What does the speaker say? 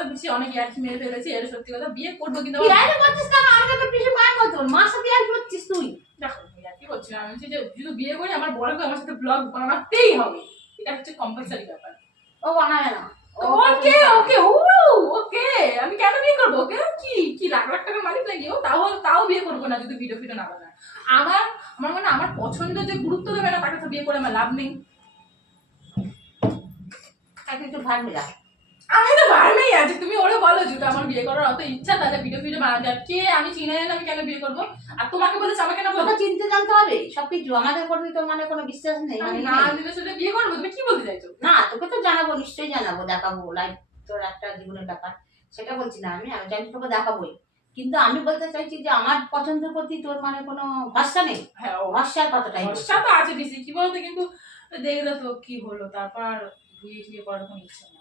কথা পিছিয়ে অনেক ইয়ার্কি মেরে ফেলেছি, এটা সত্যি কথা। বিয়ে করবো কিন্তু ইয়ার্কি করছিস কেন? আমাকে তো পিছিয়ে মায়ের মতন মার সাথে ইয়ার্কি করছিস তুই। দেখো ইয়ার্কি করছি না, আমি বলছি যে যদি বিয়ে করি আমার বড়কে আমার সাথে ব্লগ বানাতেই হবে, এটা হচ্ছে কম্পালসারি ব্যাপার। ও বানাবে না। ওকে ওকে ওকে, আমি কেন বিয়ে করবো ওকে? কি কি লাখ লাখ টাকা মালিক নাকি ও? তাও বিয়ে করবো না যদি ভিডিও না বানায়। আমার আমার মানে আমার পছন্দ যে গুরুত্ব দেবে না তাকে তো বিয়ে করে আমার লাভ নেই। একটু ভার মিলা। আমি তো ভাবলেই আছি, তুমি ওরে বলো যেটা আমার বিয়ে করার অত ইচ্ছা, তাহলে ভিডিও বানাতে। আর কে আমি চিনে না, আমি কেন বিয়ে করবো? আর তোমাকে বলেছে আমাকে না বলবো? চিনতে জানতে হবে সবকিছু। আমাদের প্রতি তো মানে কোনো বিশ্বাস নেই। আমি না দিলে সেটা বিয়ে করবো? তুমি কি বলতে চাইছো? না তোকে তো জানাবো, নিশ্চয়ই জানাবো, দেখাবো লাইভ তোর একটা জীবনের ব্যাপার, সেটা বলছি না আমি। আমি চাইছি তোকে দেখাবোই, কিন্তু আমি বলতে চাইছি যে আমার পছন্দের প্রতি তোর মানে কোনো ভরসা নেই। হ্যাঁ ভরসার কথাটাই ভরসা তো আছে বেশি, কি বলতো, কিন্তু দেখলে তো কি হলো, তারপর বিয়ে করার কোনো ইচ্ছা নেই।